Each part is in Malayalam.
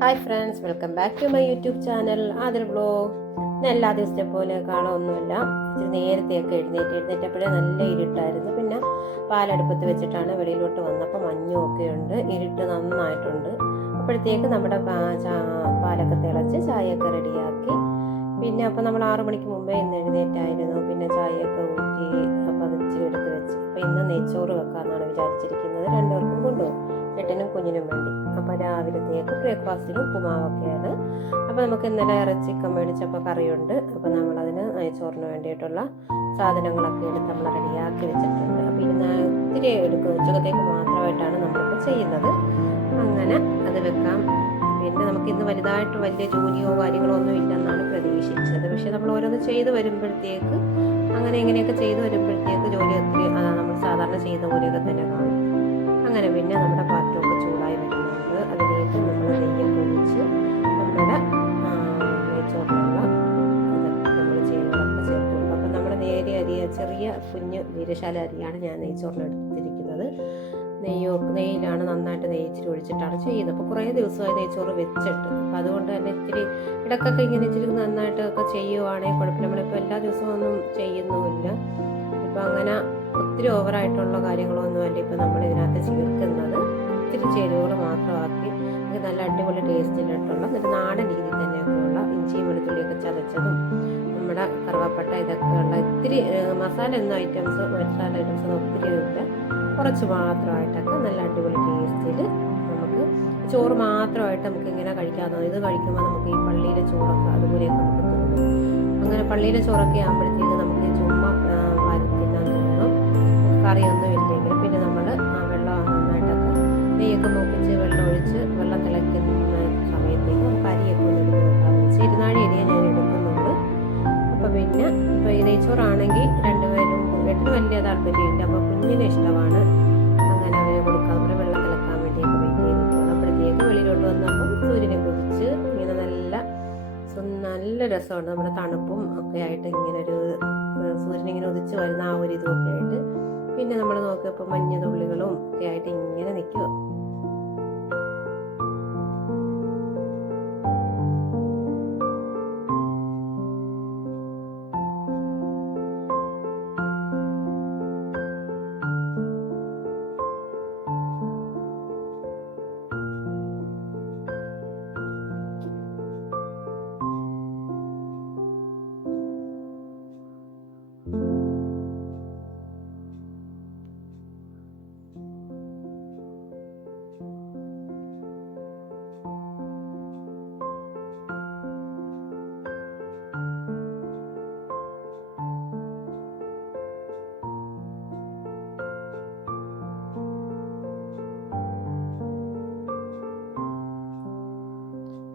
Hi friends, welcome back to my YouTube channel Athir vlog. ഞാൻ എല്ലാ ദിവസത്തെ പോലെ കാണുമൊന്നുമില്ല. ഇച്ചിരി നേരത്തെയൊക്കെ എഴുന്നേറ്റപ്പോഴേ നല്ല ഇരുട്ടായിരുന്നു. പിന്നെ പാലടുപ്പത്ത് വെച്ചിട്ടാണ് വെളിയിലോട്ട് വന്നപ്പോൾ മഞ്ഞും ഒക്കെ ഉണ്ട്, ഇരുട്ട് നന്നായിട്ടുണ്ട്. അപ്പോഴത്തേക്ക് നമ്മുടെ പാലൊക്കെ തിളച്ച് ചായയൊക്കെ റെഡിയാക്കി. പിന്നെ അപ്പോൾ നമ്മൾ 6 മണിക്ക് മുമ്പേ ഇന്ന് എഴുന്നേറ്റായിരുന്നു. പിന്നെ ചായയൊക്കെ ഊറ്റി അപ്പോൾ അത് ഇച്ചിരി എടുത്ത് വെച്ച്. അപ്പോൾ ഇന്ന് നെയ്ച്ചോറ് വെക്കാമെന്നാണ് വിചാരിച്ചിരിക്കുന്നത്. രണ്ടുപേർക്കും കൊണ്ടുപോകും, ഏട്ടനും കുഞ്ഞിനും വേണ്ടി. അപ്പോൾ രാവിലത്തേക്ക് ബ്രേക്ക്ഫാസ്റ്റിന് ഉപ്പുമാവൊക്കെയാണ്. അപ്പോൾ നമുക്ക് ഇന്നലെ ചിക്കൻ മേടിച്ചപ്പോൾ കറിയുണ്ട്. അപ്പോൾ നമ്മളതിന് നെയ്ച്ചോറിന് വേണ്ടിയിട്ടുള്ള സാധനങ്ങളൊക്കെ എടുത്ത് നമ്മൾ റെഡിയാക്കി വെച്ചിട്ടുണ്ട്. അപ്പോൾ ഇതിന് ഒത്തിരി എടുക്കും, ഉച്ചക്കത്തേക്ക് മാത്രമായിട്ടാണ് നമ്മളിപ്പോൾ ചെയ്യുന്നത്. അങ്ങനെ അത് വെക്കാം. പിന്നെ നമുക്ക് ഇന്ന് വലുതായിട്ട് വലിയ ജോലിയോ കാര്യങ്ങളോ ഒന്നും ഇല്ലെന്നാണ് പ്രതീക്ഷിച്ചത്. പക്ഷേ നമ്മൾ ഓരോന്ന് ചെയ്ത് വരുമ്പോഴത്തേക്ക് അങ്ങനെ ഇങ്ങനെയൊക്കെ ചെയ്ത് വരുമ്പോഴത്തേക്ക് ജോലി ഒത്തിരി നമ്മൾ സാധാരണ ചെയ്യുന്ന പോലെയൊക്കെ തന്നെ കാണും. അങ്ങനെ പിന്നെ നമ്മുടെ പാത്രമൊക്കെ ചൂടായി വരുന്നുണ്ട്. അതിലേക്ക് നമ്മൾ നെയ്യൊക്കെ ഒഴിച്ച് നമ്മുടെ നെയ്ച്ചോറിനുള്ള നമ്മൾ ചെയ്യുന്നതൊക്കെ ചേർത്ത് കൊടുക്കും. അപ്പം നമ്മുടെ ചെറിയ കുഞ്ഞ് ജീരശാല അരിയാണ് ഞാൻ നെയ്ച്ചോറിന് എടുത്തിരിക്കുന്നത്. നെയ്യിലാണ് നന്നായിട്ട് നെയ്ച്ചിരി ഒഴിച്ചിട്ടാണ് ചെയ്യുന്നത്. അപ്പോൾ കുറേ ദിവസമായി നെയ്ച്ചോറ് വെച്ചിട്ട്, അപ്പോൾ അതുകൊണ്ട് തന്നെ ഇച്ചിരി ഇടയ്ക്കൊക്കെ ഇങ്ങനെ ഇച്ചിരി നന്നായിട്ടൊക്കെ ചെയ്യുവാണെങ്കിൽ കുഴപ്പമില്ല. നമ്മളിപ്പോൾ എല്ലാ ദിവസവും ഒന്നും ചെയ്യുന്നുമില്ല. ഇപ്പം അങ്ങനെ ഒത്തിരി ഓവറായിട്ടുള്ള കാര്യങ്ങളൊന്നുമല്ല ഇപ്പം നമ്മൾ ഇതിനകത്ത് ചേർക്കുന്നത്. ഒത്തിരി ചേരുവകൾ മാത്രമാക്കി ഇത് നല്ല അടിപൊളി ടേസ്റ്റിലായിട്ടുള്ള എന്നിട്ട് നാടൻ രീതി തന്നെയൊക്കെയുള്ള ഇഞ്ചിയും വെളുത്തുള്ളിയൊക്കെ ചതച്ചതും നമ്മുടെ കറുവപ്പട്ട ഇതൊക്കെയുള്ള ഇത്തിരി മസാല ഐറ്റംസ് ഒത്തിരി ഇല്ല, കുറച്ച് മാത്രമായിട്ടൊക്കെ നല്ല അടിപൊളി ടേസ്റ്റിൽ നമുക്ക് ചോറ് മാത്രമായിട്ട് നമുക്ക് ഇങ്ങനെ കഴിക്കാമെന്നോ. ഇത് കഴിക്കുമ്പോൾ നമുക്ക് ഈ പള്ളിയിലെ ചോറൊക്കെ അതുപോലെയൊക്കെ നമുക്ക് തോന്നും. അങ്ങനെ പള്ളിയിലെ ചോറൊക്കെ ആകുമ്പോഴത്തേക്ക് നമുക്ക് ചുമ്മാ തിന്നാൻ തോന്നും, കറിയൊന്നും ഇല്ലെങ്കിൽ. പിന്നെ നമ്മൾ വെള്ളം നന്നായിട്ടൊക്കെ നെയ്യൊക്കെ മൂപ്പിച്ച് വെള്ളം ഒഴിച്ച് വെള്ളം തിളയ്ക്കുന്ന സമയത്തേക്ക് നമുക്ക് അരിയൊക്കെ ഒന്ന് എടുത്ത് വെക്കാമെന്ന് വെച്ചാൽ ഇരുന്നാഴി അരിയെ ഞാൻ എടുക്കുന്നുണ്ട്. അപ്പോൾ പിന്നെ ഇപ്പോൾ ഈ നെയ്ച്ചോറാണെങ്കിൽ രണ്ടുപേരും വീട്ടിൽ വലിയ താല്പര്യമില്ല, അപ്പോൾ കുഞ്ഞിന് ഇഷ്ടമാണ്. അങ്ങനെ അവരെ കൊടുക്കാൻ വെള്ളം തിളക്കാൻ വേണ്ടിയൊക്കെ വെയിറ്റ് ചെയ്തിട്ടുണ്ട്. അപ്പോഴത്തേക്ക് വെളിയിലോട്ട് വന്നപ്പം സൂര്യനെ കുറിച്ച് ഇങ്ങനെ നല്ല രസമുണ്ട്. നമ്മുടെ തണുപ്പും ഒക്കെ ആയിട്ട് ഇങ്ങനെ ഒരു സൂര്യൻ ഇങ്ങനെ ഉദിച്ച് വരുന്ന ആ ഒരു ഇതുമൊക്കെ ആയിട്ട്. പിന്നെ നമ്മൾ നോക്കിയപ്പോൾ മഞ്ഞുതുള്ളികളും ഒക്കെ ആയിട്ട് ഇങ്ങനെ നിൽക്കുക.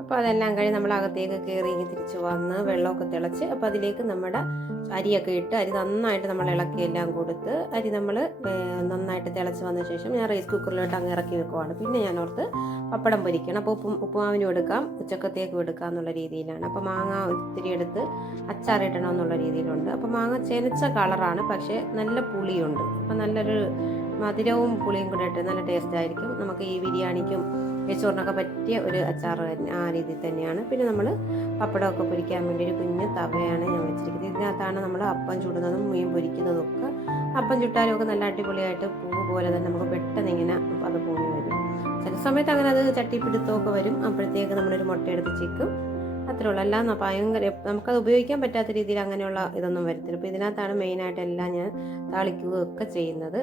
അപ്പോൾ അതെല്ലാം കഴിഞ്ഞ് നമ്മൾ അകത്തേക്ക് കയറി തിരിച്ച് വന്ന് വെള്ളമൊക്കെ തിളച്ച് അപ്പോൾ അതിലേക്ക് നമ്മുടെ അരിയൊക്കെ ഇട്ട് അരി നന്നായിട്ട് നമ്മൾ ഇളക്കിയെല്ലാം കൊടുത്ത് അരി നമ്മൾ നന്നായിട്ട് തിളച്ച് വന്ന ശേഷം ഞാൻ റൈസ് കുക്കറിലോട്ട് അങ്ങ് ഇറക്കി വെക്കുവാണ്. പിന്നെ ഞാൻ ഓർത്ത് പപ്പടം പൊരിക്കണം. അപ്പോൾ ഉപ്പുമാവിനും എടുക്കാം, ഉച്ചക്കത്തേക്കും എടുക്കാം എന്നുള്ള രീതിയിലാണ്. അപ്പോൾ മാങ്ങ ഒത്തിരി എടുത്ത് അച്ചാറിടണം എന്നുള്ള രീതിയിലുണ്ട്. അപ്പോൾ മാങ്ങ ചെനച്ച കളറാണ്, പക്ഷേ നല്ല പുളിയുണ്ട്. അപ്പോൾ നല്ലൊരു മധുരവും പുളിയും കൂടെ ഇട്ട് നല്ല ടേസ്റ്റ് ആയിരിക്കും. നമുക്ക് ഈ ബിരിയാണിക്കും നെയ്ച്ചോറിനൊക്കെ പറ്റിയ ഒരു അച്ചാർ ആ രീതിയിൽ തന്നെയാണ്. പിന്നെ നമ്മൾ പപ്പടമൊക്കെ പൊരിക്കാൻ വേണ്ടി ഒരു കുഞ്ഞ് തവയാണ് ഞാൻ വെച്ചിരിക്കുന്നത്. ഇതിനകത്താണ് നമ്മൾ അപ്പം ചുടുന്നതും മീൻ പൊരിക്കുന്നതും ഒക്കെ. അപ്പം ചുട്ടാലും ഒക്കെ നല്ല അടിപൊളിയായിട്ട് പൂ പോലെ തന്നെ നമുക്ക് പെട്ടെന്ന് ഇങ്ങനെ അത് പൊങ്ങി വരും. ചില സമയത്ത് അങ്ങനെ അത് ചട്ടിപ്പിടുത്തമൊക്കെ വരും. അപ്പോഴത്തേക്ക് നമ്മളൊരു മുട്ട എടുത്ത് ചിക്കും, അത്രേ ഉള്ളൂ. അല്ല ഭയങ്കര നമുക്കത് ഉപയോഗിക്കാൻ പറ്റാത്ത രീതിയിൽ അങ്ങനെയുള്ള ഇതൊന്നും വരത്തില്ല. അപ്പോൾ ഇതിനകത്താണ് മെയിനായിട്ട് എല്ലാം ഞാൻ താളിക്കുകയൊക്കെ ചെയ്യുന്നത്.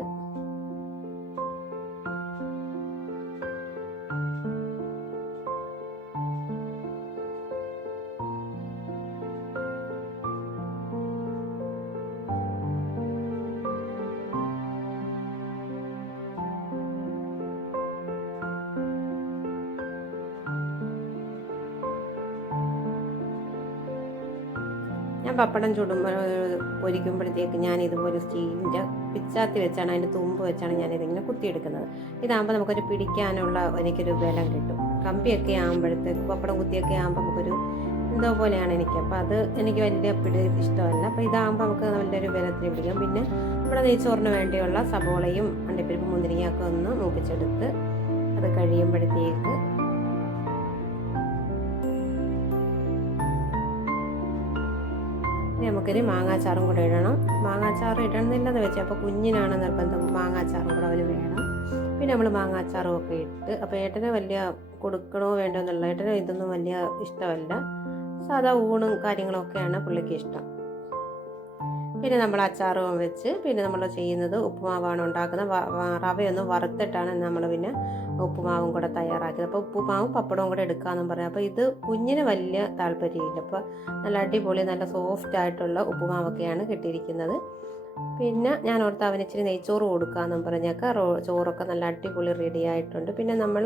ഞാൻ പപ്പടം പൊരിക്കുമ്പോഴത്തേക്ക് ഞാൻ ഇതുപോലെ സ്റ്റീലിൻ്റെ പിച്ചാത്തി വെച്ചാണ്, അതിൻ്റെ തുമ്പ് വെച്ചാണ് ഞാനിതിങ്ങനെ കുത്തിയെടുക്കുന്നത്. ഇതാകുമ്പോൾ നമുക്കൊരു പിടിക്കാനുള്ള എനിക്കൊരു ബലം കിട്ടും. കമ്പിയൊക്കെ ആകുമ്പോഴത്തേക്ക് പപ്പടം കുത്തിയൊക്കെ ആകുമ്പോൾ നമുക്കൊരു എന്തോ പോലെയാണ് എനിക്ക്. അപ്പോൾ അത് എനിക്ക് വലിയ ഇഷ്ടമല്ല. അപ്പോൾ ഇതാകുമ്പോൾ നമുക്ക് നല്ലൊരു ബലത്തിന് പിടിക്കാം. പിന്നെ നമ്മുടെ നെയ്ച്ചോറിന് വേണ്ടിയുള്ള സബോളയും അണ്ടിപ്പരിപ്പ് മുന്തിരിങ്ങയൊക്കെ ഒന്ന് മൂപ്പിച്ചെടുത്ത് അത് കഴിയുമ്പോഴത്തേക്ക് നമുക്കിനി മാങ്ങാച്ചാറും കൂടെ ഇടണം. മാങ്ങാച്ചാർ ഇടണമെന്നില്ലെന്ന് വെച്ചാൽ അപ്പോൾ കുഞ്ഞിനാണ് നിർബന്ധം, മാങ്ങാച്ചാറും കൂടെ അവന് വേണം. പിന്നെ നമ്മൾ മാങ്ങാച്ചാറും ഒക്കെ ഇട്ട്, അപ്പോൾ ഏട്ടന് വലിയ കൊടുക്കണോ വേണ്ടോ എന്നുള്ള, ഏട്ടന് ഇതൊന്നും വലിയ ഇഷ്ടമല്ല, സാധാ ഊണും കാര്യങ്ങളൊക്കെയാണ് പുള്ളിക്ക് ഇഷ്ടം. പിന്നെ നമ്മൾ അച്ചാറും വെച്ച് പിന്നെ നമ്മൾ ചെയ്യുന്നത് ഉപ്പുമാവാണ് ഉണ്ടാക്കുന്നത്. റവയൊന്ന് വറുത്തിട്ടാണ് നമ്മൾ പിന്നെ ഉപ്പുമാവും കൂടെ തയ്യാറാക്കിയത്. അപ്പോൾ ഉപ്പുമാവും പപ്പടവും കൂടെ എടുക്കാമെന്നും പറഞ്ഞു. അപ്പോൾ ഇത് കുഞ്ഞിന് വലിയ താല്പര്യമില്ല. അപ്പോൾ നല്ല അടിപൊളി നല്ല സോഫ്റ്റ് ആയിട്ടുള്ള ഉപ്പുമാവൊക്കെയാണ് കിട്ടിയിരിക്കുന്നത്. പിന്നെ ഞാൻ ഓർത്ത് അവന് ഇച്ചിരി നെയ്ച്ചോറ് കൊടുക്കാമെന്നും പറഞ്ഞൊക്കെ ചോറൊക്കെ നല്ല അടിപൊളി റെഡി ആയിട്ടുണ്ട്. പിന്നെ നമ്മൾ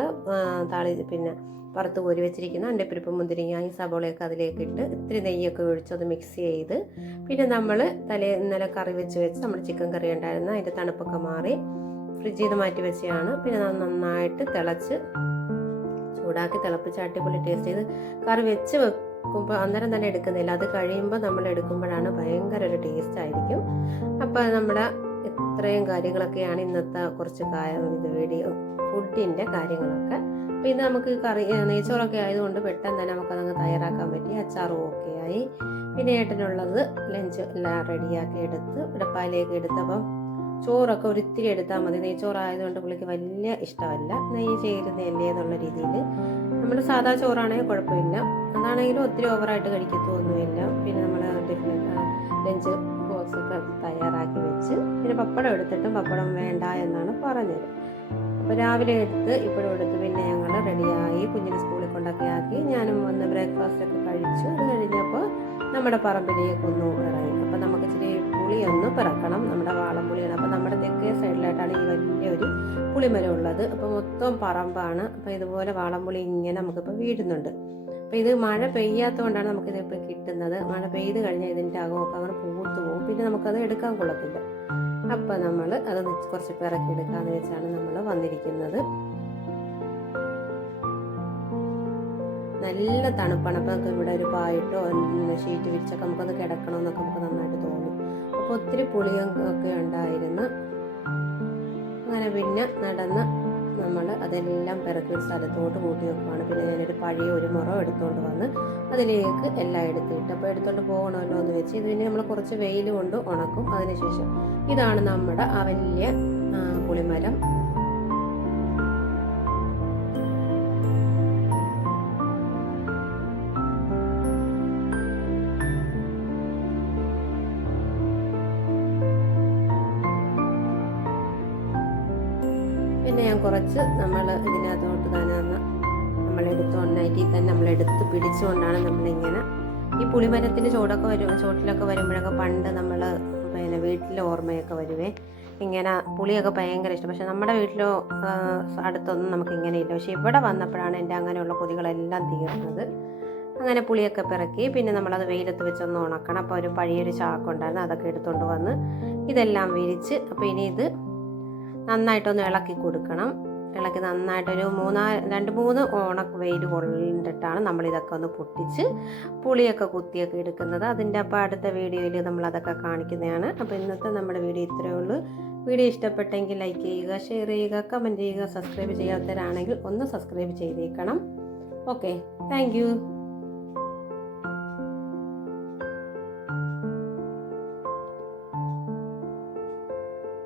പിന്നെ വറുത്ത് കോരി വെച്ചിരിക്കുന്ന അണ്ടിപ്പരിപ്പ്, മുന്തിരിങ്ങ, സബോളയൊക്കെ അതിലേക്ക് ഇട്ട് ഇത്തിരി നെയ്യൊക്കെ ഒഴിച്ചത് മിക്സ് ചെയ്ത്, പിന്നെ നമ്മൾ ഇന്നലെ കറി വെച്ച് നമ്മൾ ചിക്കൻ കറി ഉണ്ടായിരുന്നു, അതിൻ്റെ തണുപ്പൊക്കെ മാറി ഫ്രിഡ്ജിൽ നിന്ന് മാറ്റി വെച്ചാണ്. പിന്നെ നന്നായിട്ട് ചൂടാക്കി തിളപ്പിച്ച് അടിപൊളി ടേസ്റ്റ് ചെയ്ത് കറി വെച്ച് വെക്കുമ്പോൾ അന്നേരം തന്നെ എടുക്കുന്നില്ല, അത് കഴിയുമ്പോൾ നമ്മൾ എടുക്കുമ്പോഴാണ് ഭയങ്കര ഒരു ടേസ്റ്റ് ആയിരിക്കും. അപ്പോൾ നമ്മുടെ ഇത്രയും കാര്യങ്ങളൊക്കെയാണ് ഇന്നത്തെ കുറച്ച് വീഡിയോ ഫുഡിൻ്റെ കാര്യങ്ങളൊക്കെ. അപ്പോൾ ഇത് നമുക്ക് കറി നെയ്ച്ചോറൊക്കെ ആയതുകൊണ്ട് പെട്ടെന്ന് തന്നെ നമുക്കതങ്ങ് തയ്യാറാക്കാൻ പറ്റി. അച്ചാറും ഒക്കെ ആയി. പിന്നെ ഏട്ടനുള്ളത് ലഞ്ച് എല്ലാം റെഡിയാക്കി എടുത്ത് ഇടപ്പാലേക്ക് എടുത്തപ്പം ചോറൊക്കെ ഒരിത്തിരി എടുത്താൽ മതി. നെയ്ച്ചോറായതുകൊണ്ട് പുള്ളിക്ക് വലിയ ഇഷ്ടമല്ല, നെയ്യ് ചേരുന്നതല്ലേ എന്നുള്ള രീതിയിൽ. നമ്മൾ സാധാ ചോറാണെങ്കിൽ കുഴപ്പമില്ല, അതാണെങ്കിലും ഒത്തിരി ഓവറായിട്ട് കഴിക്കത്തൊന്നുമില്ല. പിന്നെ നമ്മൾ ലഞ്ച് ബോക്സൊക്കെ തയ്യാറാക്കി വെച്ച് പിന്നെ പപ്പടം എടുത്തിട്ടും പപ്പടം വേണ്ട എന്നാണ് പറഞ്ഞത്. അപ്പോൾ രാവിലെ എടുത്ത് ഇപ്പോഴും എടുത്ത് പിന്നെ ഞങ്ങൾ റെഡിയായി, കുഞ്ഞിനെ സ്കൂളിൽ കൊണ്ടൊക്കെ ആക്കി. ഞാനും വന്ന് ബ്രേക്ക്ഫാസ്റ്റൊക്കെ കഴിച്ചു. അത് കഴിഞ്ഞപ്പോൾ നമ്മുടെ പറമ്പിലേക്ക് ഒന്ന് ഇറങ്ങി. അപ്പോൾ നമുക്ക് ഇച്ചിരി പുളിയൊന്ന് പിറക്കണം, നമ്മുടെ വാളംപുളിയാണ്. അപ്പോൾ നമ്മുടെ തെക്കേ സൈഡിലായിട്ടാണ് ഈ വലിയൊരു പുളിമരം ഉള്ളത്. അപ്പോൾ മൊത്തം പറമ്പാണ്. അപ്പോൾ ഇതുപോലെ വാളംപുളി ഇങ്ങനെ നമുക്കിപ്പോൾ വീഴുന്നുണ്ട്. അപ്പോൾ ഇത് മഴ പെയ്യാത്തതുകൊണ്ടാണ് നമുക്കിതിപ്പോൾ കിട്ടുന്നത്. മഴ പെയ്ത് കഴിഞ്ഞാൽ ഇതിൻ്റെ അകമൊക്കെ അങ്ങനെ പൂത്തു പോകും, പിന്നെ നമുക്കത് എടുക്കാൻ കൊള്ളത്തില്ല. അപ്പോൾ നമ്മൾ അത് കുറച്ച് പിറക്കി എടുക്കാമെന്ന് വെച്ചാണ് നമ്മൾ വന്നിരിക്കുന്നത്. നല്ല തണുപ്പാണ്. അപ്പോൾ നമുക്ക് ഇവിടെ ഒരു പായിട്ടോ ഷീറ്റ് വിരിച്ചൊക്കെ നമുക്കൊന്ന് കിടക്കണമെന്നൊക്കെ നമുക്ക് നന്നായിട്ട് തോന്നും. അപ്പോൾ ഒത്തിരി പുളിയും ഒക്കെ ഉണ്ടായിരുന്നു. അങ്ങനെ പിന്നെ നടന്ന് നമ്മൾ അതെല്ലാം പിറക്കി ഒരു സ്ഥലത്തോട്ട് കൂട്ടി വെക്കുവാണ്. പിന്നെ ഞാനൊരു പഴയ ഒരു മുറം എടുത്തുകൊണ്ട് വന്ന് അതിലേക്ക് എല്ലാം എടുത്തിട്ട് അപ്പോൾ എടുത്തുകൊണ്ട് പോകണമല്ലോ എന്ന് വെച്ച് ഇത് പിന്നെ നമ്മൾ കുറച്ച് വെയിൽ കൊണ്ട് ഉണക്കും. അതിനുശേഷം ഇതാണ് നമ്മുടെ ആ വലിയ പുളിമരം. പിന്നെ ഞാൻ കുറച്ച് നമ്മൾ ഇതിനകത്തോട്ട് തന്നെ നൈറ്റിൽ തന്നെ നമ്മളെടുത്ത് പിടിച്ചുകൊണ്ടാണ് നമ്മളിങ്ങനെ ഈ പുളിമരത്തിൻ്റെ ചോട്ടിലൊക്കെ വരുമ്പോഴൊക്കെ പണ്ട് നമ്മൾ പിന്നെ വീട്ടിലെ ഓർമ്മയൊക്കെ വരുവേ. ഇങ്ങനെ പുളിയൊക്കെ ഭയങ്കര ഇഷ്ടം. പക്ഷെ നമ്മുടെ വീട്ടിലോ അടുത്തൊന്നും നമുക്കിങ്ങനെ ഇല്ല. പക്ഷെ ഇവിടെ വന്നപ്പോഴാണ് എൻ്റെ അങ്ങനെയുള്ള കൊതികളെല്ലാം തീർന്നത്. അങ്ങനെ പുളിയൊക്കെ പിറക്കി പിന്നെ നമ്മളത് വെയിലത്ത് വെച്ചൊന്ന് ഉണക്കണം. അപ്പോൾ ഒരു പഴയൊരു ചാക്കുണ്ടായിരുന്നു, അതൊക്കെ എടുത്തുകൊണ്ട് വന്ന് ഇതെല്ലാം വിരിച്ച് അപ്പോൾ ഇനി ഇത് നന്നായിട്ടൊന്ന് ഇളക്കി കൊടുക്കണം. ഇളക്കി നന്നായിട്ടൊരു 2-3 ഓണക്ക് വെയിൽ കൊണ്ടിട്ടാണ് നമ്മളിതൊക്കെ ഒന്ന് പൊട്ടിച്ച് പുളിയൊക്കെ കുത്തിയൊക്കെ എടുക്കുന്നത്. അതിൻ്റെ അപ്പോൾ അടുത്ത വീഡിയോയിൽ നമ്മളതൊക്കെ കാണിക്കുന്നതാണ്. അപ്പോൾ ഇന്നത്തെ നമ്മുടെ വീഡിയോ ഇത്രയേ ഉള്ളൂ. വീഡിയോ ഇഷ്ടപ്പെട്ടെങ്കിൽ ലൈക്ക് ചെയ്യുക, ഷെയർ ചെയ്യുക, കമൻറ്റ് ചെയ്യുക. സബ്സ്ക്രൈബ് ചെയ്യാത്തവരാണെങ്കിൽ ഒന്ന് സബ്സ്ക്രൈബ് ചെയ്തേക്കണം. Okay, thank you.